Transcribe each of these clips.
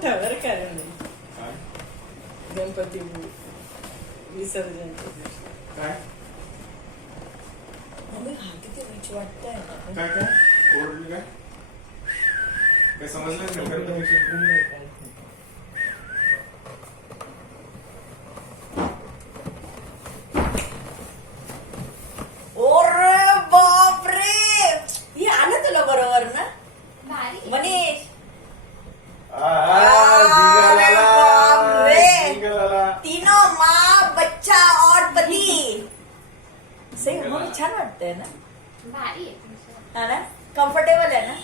मोठा बरं कारण गणपती विसर्जन काय किती रिच वाटतंय काय काय ओरडली काय काय समजलं नाही गणपती बरोबर ना मनीष तीनों माँ बच्चा और पति सही मग छान वाटतंय ना हा ना कम्फर्टेबल आहे ना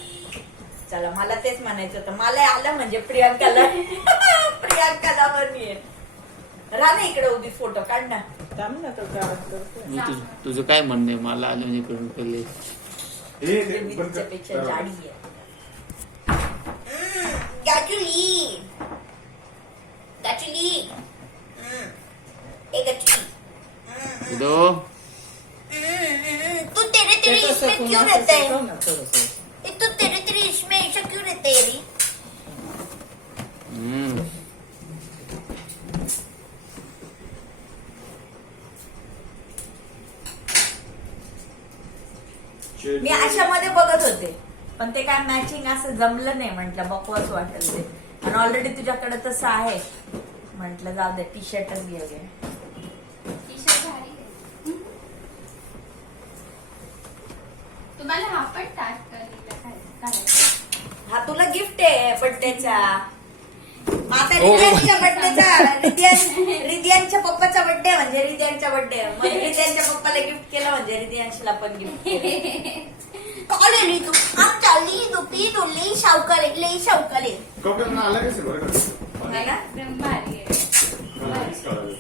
चला मला तेच म्हणायचं होतं मला आलं म्हणजे प्रियांकाला प्रियांकाला पण येईल राहा ना इकडे उभी फोटो काढ ना तुझं काय म्हणणं आहे मला आलं म्हणजे करून पहिले पेक्षा जाडी आहे गॅचुली गॅचुली एक गॅचुली दो तू तेरे तेरे इसमें क्यों रहता है तू तेरे तेरे इसमें ऐसा क्यों रहता है रे मी अशामध्ये बघत होते पण ते काय मॅचिंग असं जमलं नाही म्हटलं बकवास वाटेल ते आणि ऑलरेडी तुझ्याकडे तसं आहे म्हटलं जाऊ दे टी शर्टच घेऊया तुम्हाला हा पण हा तुला गिफ्ट आहे बर्थडेचा आता रिद्यांच्या बर्थडेचा रिद्यांच्या पप्पाचा बर्थडे म्हणजे रिद्यांच्या बर्थडे मग रिद्यांच्या पप्पाला गिफ्ट केलं म्हणजे रिद्यांशीला पण गिफ्ट कॉलेज तू आप चालली तू पी तू लई शावकाले लई शावकाले कपड्यांना आला का सर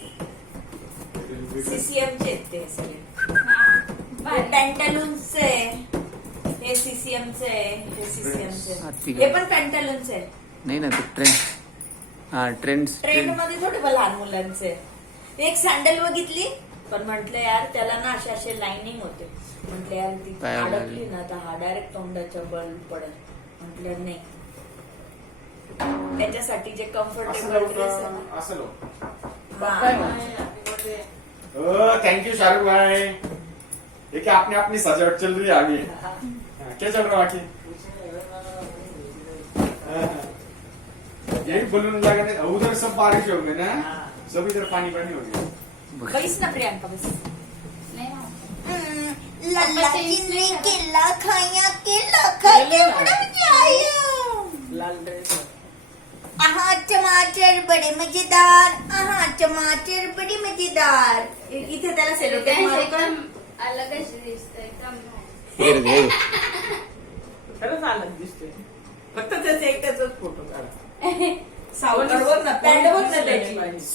सीसीएमचे आहेत ते सगळे पॅन्टालून्सचे हे सीसीएमचे हे सीसीएमचे हे पण पॅन्टालून्स आहे नाही ना ते ट्रेंड हा ट्रेंड मध्ये थोडे लहान मुलांचे एक सॅन्डल बघितली पण म्हंटल यार त्याला ना असे लाइनिंग होते म्हटलं यार ती अडकली ना तर हा डायरेक्ट तोंडाच्या बल पडेल म्हटलं नाही त्याच्यासाठी जे comfortable dress thank you Shahrukh भाई देखिए आपने अपनी सजावट चल रही है आगे क्या चल रहा बाकी यही बलून लगा उधर सब बारिश हो गई ना सब इधर पानी पानी हो गया बैस ना प्रियांका बस लल्ला जिंदगी केला खाया केला खाया बड़ा मजा आया लाल ड्रेस आहा टमाटर बड़े मजेदार आहा टमाटर बड़ी मजेदार इथे त्याला सेलोटेप मारू अलगच दिसत एकदम खरंच अलग दिसतोय फक्त त्याचा एकटाच फोटो काढा सावकाश बघ ना पॅन्ट बघ ना त्याची